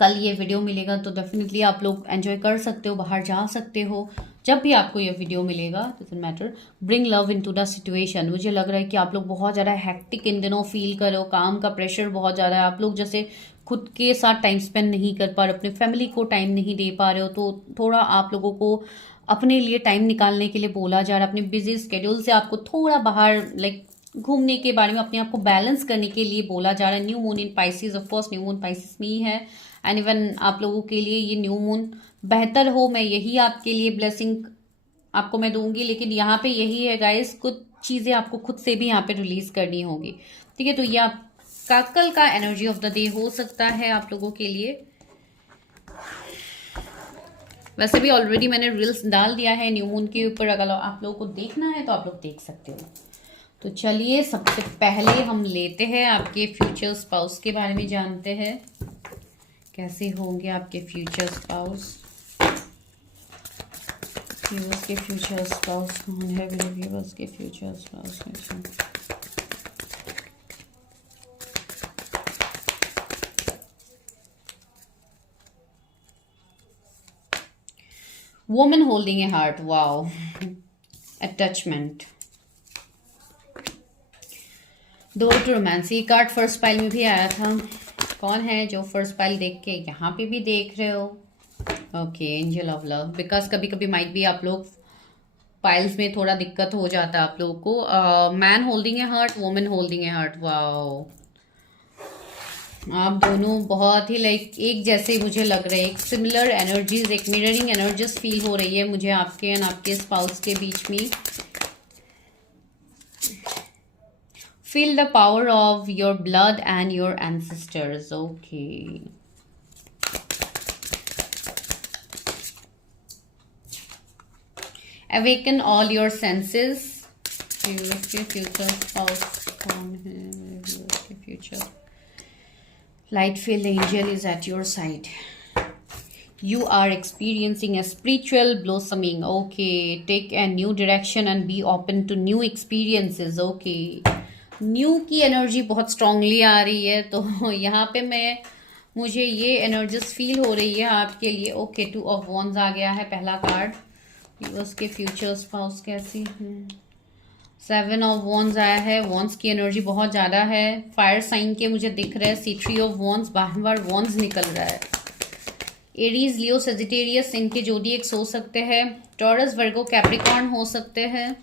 कल ये वीडियो मिलेगा तो डेफिनेटली आप लोग एंजॉय कर सकते हो, बाहर जा सकते हो। जब भी आपको ये वीडियो मिलेगा doesn't matter, bring love into the situation. मुझे लग रहा है कि आप लोग बहुत ज़्यादा हैक्टिक इन दिनों फील कर रहे हो, काम का प्रेशर बहुत ज़्यादा है, आप लोग जैसे खुद के साथ टाइम स्पेंड नहीं कर पा रहे, अपने फैमिली को टाइम नहीं दे पा रहे हो। तो थोड़ा आप लोगों को अपने लिए टाइम निकालने के लिए बोला जा रहा है। अपने बिजी स्केड्यूल से आपको थोड़ा बाहर लाइक घूमने के बारे में अपने आप को बैलेंस करने के लिए बोला जा रहा है। New moon in Pisces, of course new moon Pisces में ही है, एंड इवन आप लोगों के लिए ये न्यू मून बेहतर हो, मैं यही आपके लिए ब्लेसिंग आपको मैं दूंगी। लेकिन यहाँ पे यही है गाइस, कुछ चीज़ें आपको खुद से भी यहाँ पे रिलीज करनी होगी, ठीक है। तो ये आपका कल का एनर्जी ऑफ द डे हो सकता है आप लोगों के लिए। वैसे भी ऑलरेडी मैंने रील्स डाल दिया है न्यू मून के ऊपर, अगर आप लोगों को देखना है तो आप लोग देख सकते हो। तो चलिए सबसे पहले हम लेते हैं आपके फ्यूचर स्पाउस के बारे में, जानते हैं कैसे होंगे आपके फ्यूचर स्पाउस। व्यूअर्स के फ्यूचर स्पाउस कौन है, व्यूअर्स के फ्यूचर स्पाउस में woman holding a heart, wow, attachment, door to romance. ये कार्ड फर्स्ट पाइल में भी आया था। कौन है जो फर्स्ट पाइल देख के यहाँ पे भी देख रहे हो? Okay, angel of love. Because कभी कभी माइट भी आप लोग पाइल्स में थोड़ा दिक्कत हो जाता है आप लोगों को। Man holding a heart, woman holding a heart, wow. आप दोनों बहुत ही लाइक एक जैसे मुझे लग रहे हैं, एक सिमिलर एनर्जीज, एक मिररिंग एनर्जीज फील हो रही है मुझे आपके एंड आपके स्पाउस के बीच में। Feel the power of your blood and your ancestors. Okay. Awaken all your senses. Future spouse. Future. Light-filled angel is at your side. You are experiencing a spiritual blossoming. Okay. Take a new direction and be open to new experiences. Okay. New की energy बहुत strongly आ रही है, तो यहाँ पे मुझे ये energies feel हो रही है आपके लिए। ओके, 2 ऑफ वॉन्ड्स आ गया है पहला कार्ड। उसके फ्यूचर स्पाउस कैसी है? 7 ऑफ वॉन्ड्स आया है। वॉन्ड्स की एनर्जी बहुत ज़्यादा है, फायर साइन के मुझे दिख रहा है। सी 3 of wands, bar bar wands निकल रहा है। एरीज, लियो, सेजिटेरियस इनके जोडिएक्स हो सकते हैं। टॉरस, वर्गो, कैप्रिकॉर्न हो सकते हैं।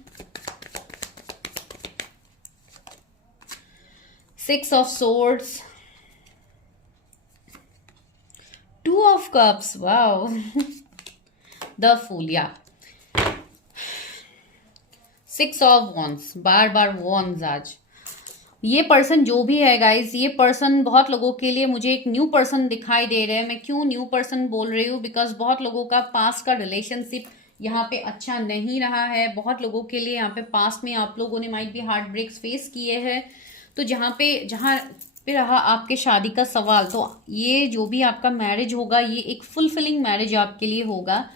6 of swords, 2 of cups, wow. The fool, yeah. 6 of wands, bar bar wands आज। ये पर्सन जो भी है गाइज, ये पर्सन बहुत लोगों के लिए मुझे एक न्यू पर्सन दिखाई दे रहा है। मैं क्यों न्यू पर्सन बोल रही हूँ, बिकॉज बहुत लोगों का पास्ट का रिलेशनशिप यहाँ पे अच्छा नहीं रहा है। बहुत लोगों के लिए यहाँ पे पास्ट में आप लोगों ने माइट भी हार्ट ब्रेक्स फेस किए हैं। तो जहाँ पे रहा आपके शादी का सवाल, तो ये जो भी आपका मैरिज होगा ये एक फुलफिलिंग मैरिज आपके लिए होगा।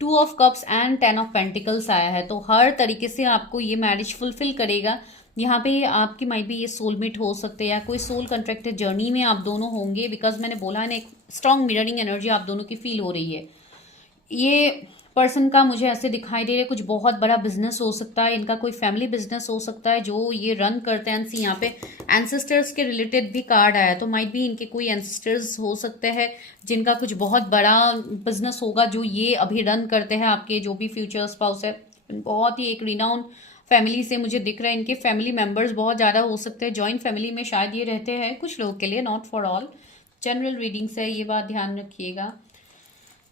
2 of cups and 10 of pentacles आया है, तो हर तरीके से आपको ये मैरिज फुलफिल करेगा। यहाँ पे आपकी माइट भी ये सोलमेट हो सकते हैं या कोई सोल कंट्रैक्टेड जर्नी में आप दोनों होंगे, बिकॉज मैंने बोला है ना, एक स्ट्रॉन्ग मिररिंग एनर्जी आप दोनों की फील हो रही है। ये पर्सन का मुझे ऐसे दिखाई दे रहा है कुछ बहुत बड़ा बिजनेस हो सकता है, इनका कोई फैमिली बिजनेस हो सकता है जो ये रन करते हैं। सी यहाँ पे एंसेस्टर्स के रिलेटेड भी कार्ड आया, तो माइट भी इनके कोई एंसेस्टर्स हो सकते हैं जिनका कुछ बहुत बड़ा बिजनेस होगा जो ये अभी रन करते हैं। आपके जो भी फ्यूचर स्पाउस है बहुत ही एक रिनाउंड फैमिली से मुझे दिख रहा है। इनके फैमिली मेंबर्स बहुत ज़्यादा हो सकते हैं, जॉइंट फैमिली में शायद ये रहते हैं कुछ लोगों के लिए, not for all. General readings है, ये बात ध्यान रखिएगा।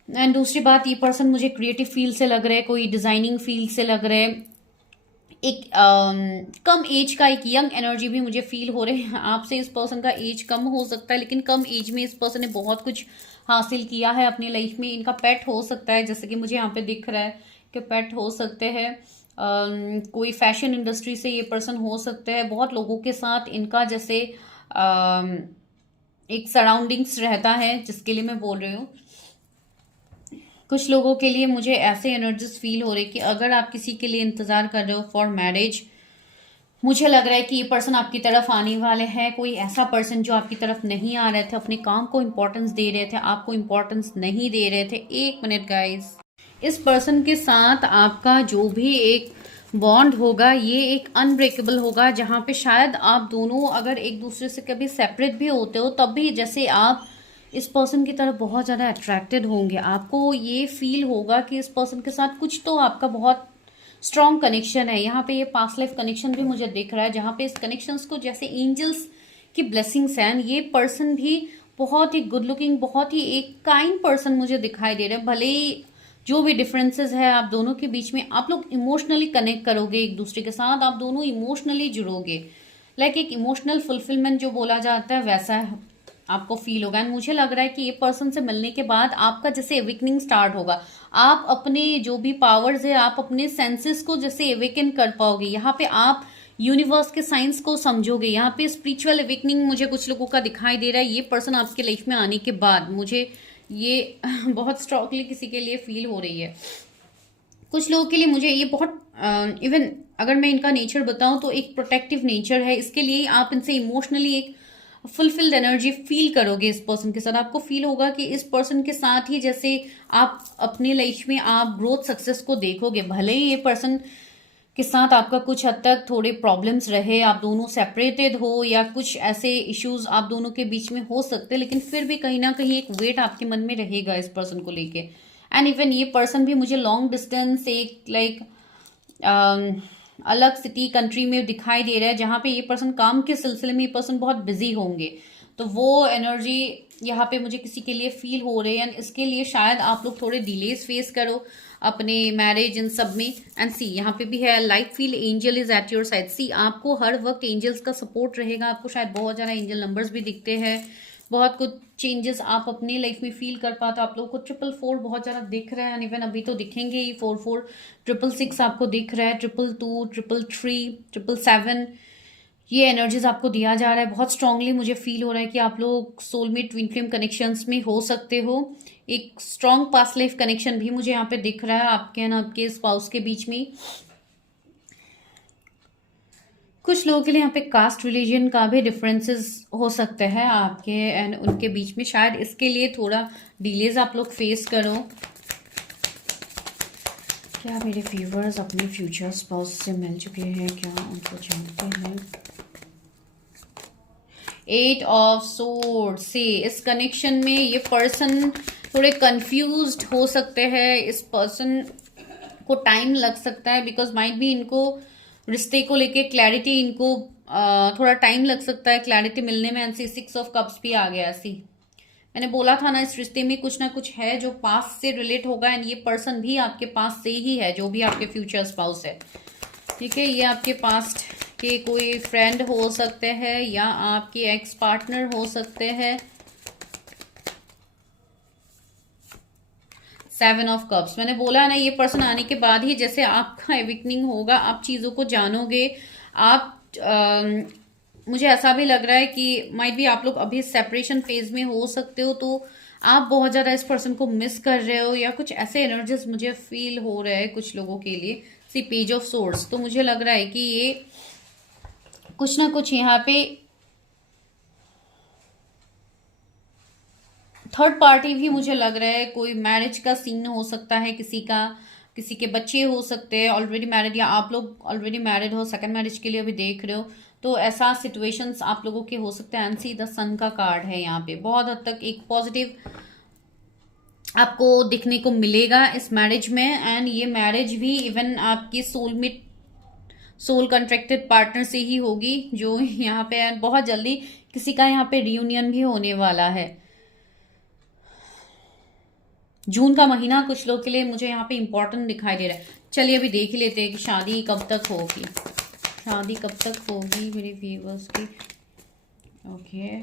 एंड दूसरी बात, ये पर्सन मुझे क्रिएटिव फील्ड से लग रहा है, कोई डिजाइनिंग फील्ड से लग रहा है। एक कम एज का एक यंग एनर्जी भी मुझे फील हो रहे हैं आपसे। इस पर्सन का एज कम हो सकता है, लेकिन कम एज में इस पर्सन ने बहुत कुछ हासिल किया है अपनी लाइफ में। इनका पेट हो सकता है, जैसे कि मुझे यहाँ पे दिख रहा है कि पेट हो सकते हैं। कोई फैशन इंडस्ट्री से ये पर्सन हो सकते हैं। बहुत लोगों के साथ इनका जैसे एक सराउंडिंग्स रहता है, जिसके लिए मैं बोल रही हूँ। कुछ लोगों के लिए मुझे ऐसे एनर्जीज फील हो रही कि अगर आप किसी के लिए इंतजार कर रहे हो फॉर मैरिज, मुझे लग रहा है कि ये पर्सन आपकी तरफ आने वाले हैं। कोई ऐसा पर्सन जो आपकी तरफ नहीं आ रहे थे, अपने काम को इंपॉर्टेंस दे रहे थे, आपको इंपॉर्टेंस नहीं दे रहे थे। 1 मिनट गाइस, इस पर्सन के साथ आपका जो भी एक बॉन्ड होगा ये एक अनब्रेकेबल होगा, जहाँ पे शायद आप दोनों अगर एक दूसरे से कभी सेपरेट भी होते हो तब भी जैसे आप इस पर्सन की तरफ बहुत ज़्यादा अट्रैक्टेड होंगे। आपको ये फील होगा कि इस पर्सन के साथ कुछ तो आपका बहुत स्ट्रॉन्ग कनेक्शन है। यहाँ पे ये पास्ट लाइफ कनेक्शन भी मुझे दिख रहा है, जहाँ पे इस कनेक्शंस को जैसे एंजल्स की ब्लेसिंग्स हैं। ये पर्सन भी बहुत ही गुड लुकिंग, बहुत ही एक काइंड पर्सन मुझे दिखाई दे रहे हैं। भले ही जो भी डिफरेंसेस है आप दोनों के बीच में, आप लोग इमोशनली कनेक्ट करोगे एक दूसरे के साथ, आप दोनों इमोशनली जुड़ोगे। लाइक एक इमोशनल फुलफिलमेंट जो बोला जाता है वैसा आपको फील होगा। एंड मुझे लग रहा है कि ये पर्सन से मिलने के बाद आपका जैसे एवेकनिंग स्टार्ट होगा। आप अपने जो भी पावर्स है, आप अपने सेंसेस को जैसे एवेकन कर पाओगे। यहाँ पे आप यूनिवर्स के साइंस को समझोगे। यहाँ पे स्पिरिचुअल एवेकनिंग मुझे कुछ लोगों का दिखाई दे रहा है। ये पर्सन आपके लाइफ में आने के बाद मुझे ये बहुत स्ट्रॉन्गली किसी के लिए फील हो रही है। कुछ लोगों के लिए मुझे ये बहुत इवन अगर मैं इनका नेचर बताऊं तो एक प्रोटेक्टिव नेचर है। इसके लिए आप इनसे इमोशनली एक फुलफिल्ड एनर्जी फील करोगे। इस पर्सन के साथ आपको फील होगा कि इस पर्सन के साथ ही जैसे आप अपने लाइफ में आप ग्रोथ सक्सेस को देखोगे। भले ही ये पर्सन के साथ आपका कुछ हद तक थोड़े प्रॉब्लम्स रहे, आप दोनों सेपरेटेड हो या कुछ ऐसे इश्यूज आप दोनों के बीच में हो सकते हैं, लेकिन फिर भी कहीं ना कहीं एक वेट आपके मन में रहेगा इस पर्सन को लेके। एंड इवन ये पर्सन भी मुझे लॉन्ग डिस्टेंस एक लाइक अलग सिटी कंट्री में दिखाई दे रहा है, जहाँ पे ये पर्सन काम के सिलसिले में ये पर्सन बहुत बिजी होंगे। तो वो एनर्जी यहाँ पे मुझे किसी के लिए फील हो रही है। एंड इसके लिए शायद आप लोग थोड़े डिलेज फेस करो अपने मैरिज इन सब में। एंड सी यहाँ पे भी है life feel angel is at your side. See आपको हर वक्त एंजल्स का सपोर्ट रहेगा। आपको शायद बहुत ज़्यादा एंजल नंबर्स भी दिखते हैं, बहुत कुछ चेंजेस आप अपनी लाइफ में फील कर पाते हो। आप लोगों को 444 बहुत ज़्यादा दिख रहा है। इवन अभी तो दिखेंगे ही 44, 666 आपको दिख रहा है, 222, 333, 777। ये एनर्जीज आपको दिया जा रहा है बहुत स्ट्रांगली। मुझे फील हो रहा है कि आप लोग सोलमेट ट्विन फ्लेम कनेक्शंस में हो सकते हो। एक स्ट्रॉन्ग पास्ट लाइफ कनेक्शन भी मुझे यहाँ पे दिख रहा है आपके एंड आपके स्पाउस के बीच में। कुछ लोगों के लिए यहाँ पे कास्ट रिलीजन का भी डिफरेंसेस हो सकते हैं आपके एंड उनके बीच में। शायद इसके लिए थोड़ा डिलेज आप लोग फेस करो। क्या मेरे व्यूअर्स अपने फ्यूचर स्पाउस से मिल चुके हैं? क्या उनको जानते हैं? 8 ऑफ सोर्ड्स से इस कनेक्शन में ये पर्सन थोड़े कंफ्यूज्ड हो सकते हैं। इस पर्सन को टाइम लग सकता है बिकॉज माइट भी इनको रिश्ते को लेके क्लैरिटी, इनको थोड़ा टाइम लग सकता है क्लैरिटी मिलने में। एंड 6 ऑफ कप्स भी आ गया। सी मैंने बोला था ना, इस रिश्ते में कुछ ना कुछ है जो पास्ट से रिलेट होगा। एंड ये पर्सन भी आपके पास से ही है, जो भी आपके फ्यूचर स्पाउस है। ठीक है, ये आपके पास्ट आपके कोई फ्रेंड हो सकते हैं या आपके एक्स पार्टनर हो सकते हैं। 7 ऑफ कप्स, मैंने बोला ना, ये पर्सन आने के बाद ही जैसे आपका एविक्निंग होगा, आप चीज़ों को जानोगे। आप मुझे ऐसा भी लग रहा है कि माइट भी आप लोग अभी सेपरेशन फेज में हो सकते हो, तो आप बहुत ज़्यादा इस पर्सन को मिस कर रहे हो या कुछ ऐसे एनर्जीज मुझे फील हो रहे हैं कुछ लोगों के लिए। सी पेज ऑफ सोर्स, तो मुझे लग रहा है कि ये कुछ ना कुछ यहाँ पे थर्ड पार्टी भी मुझे लग रहा है, कोई मैरिज का सीन हो सकता है किसी का, किसी के बच्चे हो सकते हैं ऑलरेडी मैरिड, या आप लोग ऑलरेडी मैरिड हो, सेकंड मैरिज के लिए अभी देख रहे हो, तो ऐसा सिचुएशंस आप लोगों के हो सकते हैं। एंड सी द सन का कार्ड है यहाँ पे, बहुत हद तक एक पॉजिटिव आपको दिखने को मिलेगा इस मैरिज में। एंड ये मैरिज भी इवन आपकी सोलमेट, सोल कॉन्ट्रैक्टेड पार्टनर से ही होगी, जो यहाँ पे बहुत जल्दी किसी का यहाँ पे रियूनियन भी होने वाला है। जून का महीना कुछ लोग के लिए मुझे यहाँ पे इम्पोर्टेंट दिखाई दे रहा है। चलिए अभी देख लेते हैं कि शादी कब तक होगी, शादी कब तक होगी मेरे व्यूअर्स की। ओके,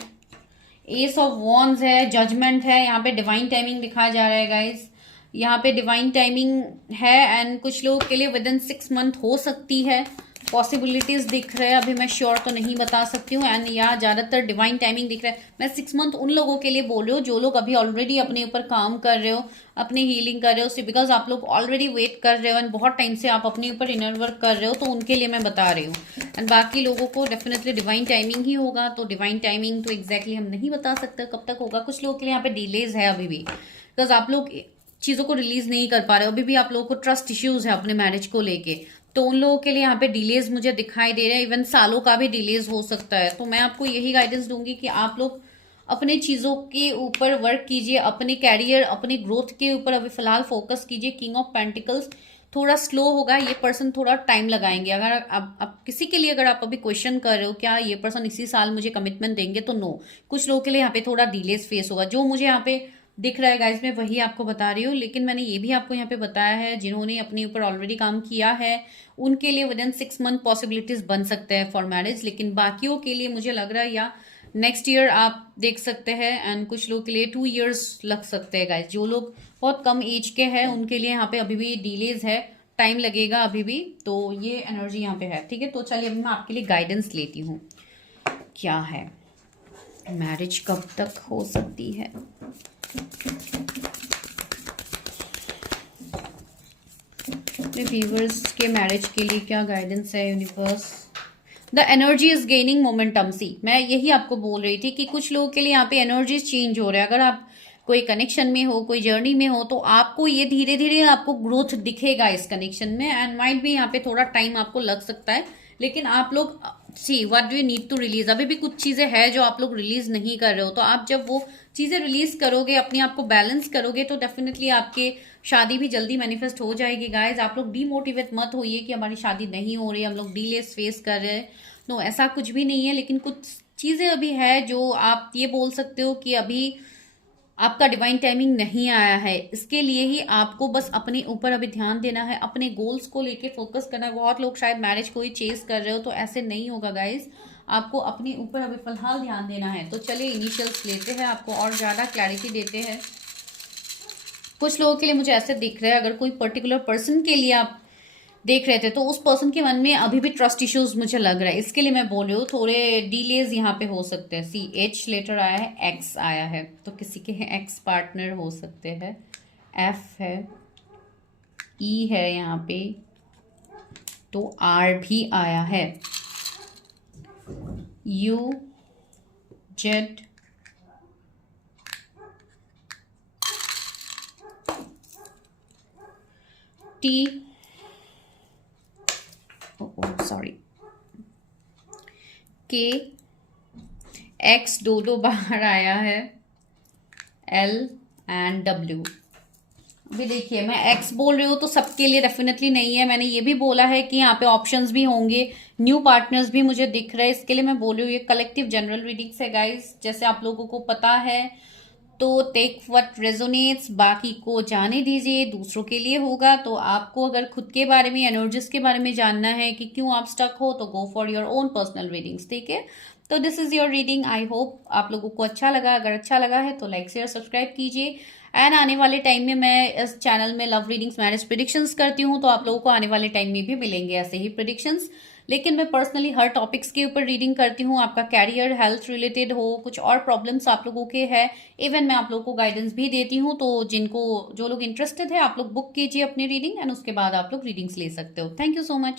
एस ऑफ वॉन्ड्स है, जजमेंट है, यहाँ पे डिवाइन टाइमिंग दिखाया जा रहा है गाइस, यहाँ पे डिवाइन टाइमिंग है। एंड कुछ लोगों के लिए विद इन 6 मंथ हो सकती है, पॉसिबिलिटीज दिख रहे हैं, अभी मैं श्योर तो नहीं बता सकती हूँ। एंड यहाँ ज्यादातर डिवाइन टाइमिंग दिख रहा है। मैं 6 मंथ उन लोगों के लिए बोल रही हूँ जो लोग अभी ऑलरेडी अपने ऊपर काम कर रहे हो, अपनी हीलिंग कर रहे हो, बिकॉज आप लोग ऑलरेडी वेट कर रहे हो एंड बहुत टाइम से आप अपने ऊपर इनर वर्क कर रहे हो, तो उनके लिए मैं बता रही हूँ। एंड बाकी लोगों को डेफिनेटली डिवाइन टाइमिंग ही होगा, तो डिवाइन टाइमिंग तो एग्जैक्टली हम नहीं बता सकते कब तक होगा। कुछ लोगों के लिए यहाँ पे डिलेज है अभी भी, बिकॉज आप लोग चीजों को रिलीज नहीं कर पा रहे हो, अभी भी आप लोगों को ट्रस्ट इश्यूज है अपने मैरिज को लेके, तो उन लोगों के लिए यहाँ पे डिलेज मुझे दिखाई दे रहे हैं। इवन सालों का भी डिलेज हो सकता है। तो मैं आपको यही गाइडेंस दूंगी कि आप लोग अपने चीजों के ऊपर वर्क कीजिए, अपने कैरियर, अपने ग्रोथ के ऊपर अभी फिलहाल फोकस कीजिए। किंग ऑफ पेंटिकल्स थोड़ा स्लो होगा, ये पर्सन थोड़ा टाइम लगाएंगे। अगर आप किसी के लिए अगर आप अभी क्वेश्चन कर रहे हो क्या ये पर्सन इसी साल मुझे कमिटमेंट देंगे, तो नो, कुछ लोगों के लिए यहाँ पे थोड़ा डिलेज फेस होगा। जो मुझे यहाँ पे दिख रहा है गाइज, मैं वही आपको बता रही हूँ। लेकिन मैंने ये भी आपको यहाँ पे बताया है, जिन्होंने अपने ऊपर ऑलरेडी काम किया है उनके लिए विद इन 6 मंथ पॉसिबिलिटीज बन सकते हैं फॉर मैरिज। लेकिन बाकियों के लिए मुझे लग रहा है या नेक्स्ट ईयर आप देख सकते हैं, एंड कुछ लोग के लिए 2 years लग सकते हैं गाइज। जो लोग बहुत कम एज के हैं उनके लिए यहाँ पे अभी भी डिलेज है, टाइम लगेगा अभी भी, तो ये एनर्जी यहाँ पे है। ठीक है, तो चलिए अभी मैं आपके लिए गाइडेंस लेती हूँ क्या है, मैरिज कब तक हो सकती है। व्यूअर्स के मैरिज के लिए क्या गाइडेंस है universe. The energy is gaining momentum. See, मैं यही आपको बोल रही थी कि कुछ लोगों के लिए यहाँ पे एनर्जीज चेंज हो रहा है। अगर आप कोई कनेक्शन में हो, कोई जर्नी में हो, तो आपको ये धीरे धीरे आपको ग्रोथ दिखेगा इस कनेक्शन में। एंड माइट भी यहाँ पे थोड़ा टाइम आपको लग सकता है, लेकिन आप लोग see what do you need to release, अभी भी कुछ चीजें हैं जो आप लोग रिलीज नहीं कर रहे हो। तो आप जब वो चीजें रिलीज करोगे, अपने आप को बैलेंस करोगे, तो डेफिनेटली आपके शादी भी जल्दी मैनिफेस्ट हो जाएगी गाइज। आप लोग डीमोटिवेट मत होइए कि हमारी शादी नहीं हो रही, हम लोग डिलेस फेस कर रहे हैं। नो, ऐसा कुछ भी नहीं है। लेकिन कुछ चीजें अभी है जो आप ये बोल सकते हो कि अभी आपका डिवाइन टाइमिंग नहीं आया है। इसके लिए ही आपको बस अपने ऊपर अभी ध्यान देना है, अपने गोल्स को लेके फोकस करना है। बहुत लोग शायद मैरिज को ही चेस कर रहे हो, तो ऐसे नहीं होगा गाइज। आपको अपने ऊपर अभी फिलहाल ध्यान देना है। तो चलिए इनिशियल्स लेते हैं, आपको और ज्यादा क्लैरिटी देते हैं। कुछ लोगों के लिए मुझे ऐसे दिख रहा है, अगर कोई पर्टिकुलर पर्सन के लिए आप देख रहे थे तो उस पर्सन के मन में अभी भी ट्रस्ट इश्यूज मुझे लग रहा है। इसके लिए मैं बोल रही हूँ थोड़े डिलेज यहाँ पे हो सकते हैं। CH लेटर आया है, X आया है, तो किसी के एक्स पार्टनर हो सकते हैं। F है, E है यहाँ पे, तो R भी आया है, U, Z, T, sorry, K, X दो बाहर आया है, L एंड W। अभी देखिए मैं X बोल रही हूँ तो सबके लिए डेफिनेटली नहीं है। मैंने ये भी बोला है कि यहाँ पे ऑप्शंस भी होंगे, न्यू पार्टनर्स भी मुझे दिख रहे हैं। इसके लिए मैं बोल रही हूँ ये कलेक्टिव जनरल रीडिंग्स है गाइस। जैसे आप लोगों को पता है तो टेक व्हाट रेजोनेट्स, बाकी को जाने दीजिए, दूसरों के लिए होगा। तो आपको अगर खुद के बारे में, एनर्जीज के बारे में जानना है कि क्यों आप स्टक हो, तो go for your own personal readings, ठीक है। तो this is your reading. I hope आप लोगों को अच्छा लगा। अगर अच्छा लगा है तो लाइक शेयर सब्सक्राइब कीजिए। एंड आने वाले टाइम में मैं इस चैनल में लव रीडिंग्स, मैरिज प्रिडिक्शंस करती हूँ, तो आप लोगों को आने वाले टाइम में भी मिलेंगे ऐसे ही प्रिडिक्शंस। लेकिन मैं पर्सनली हर टॉपिक्स के ऊपर रीडिंग करती हूँ। आपका कैरियर, हेल्थ रिलेटेड हो, कुछ और प्रॉब्लम्स आप लोगों के हैं, इवन मैं आप लोगों को गाइडेंस भी देती हूँ। तो जो लोग इंटरेस्टेड है, आप लोग बुक कीजिए अपनी रीडिंग एंड उसके बाद आप लोग रीडिंग्स ले सकते हो। Thank you so much.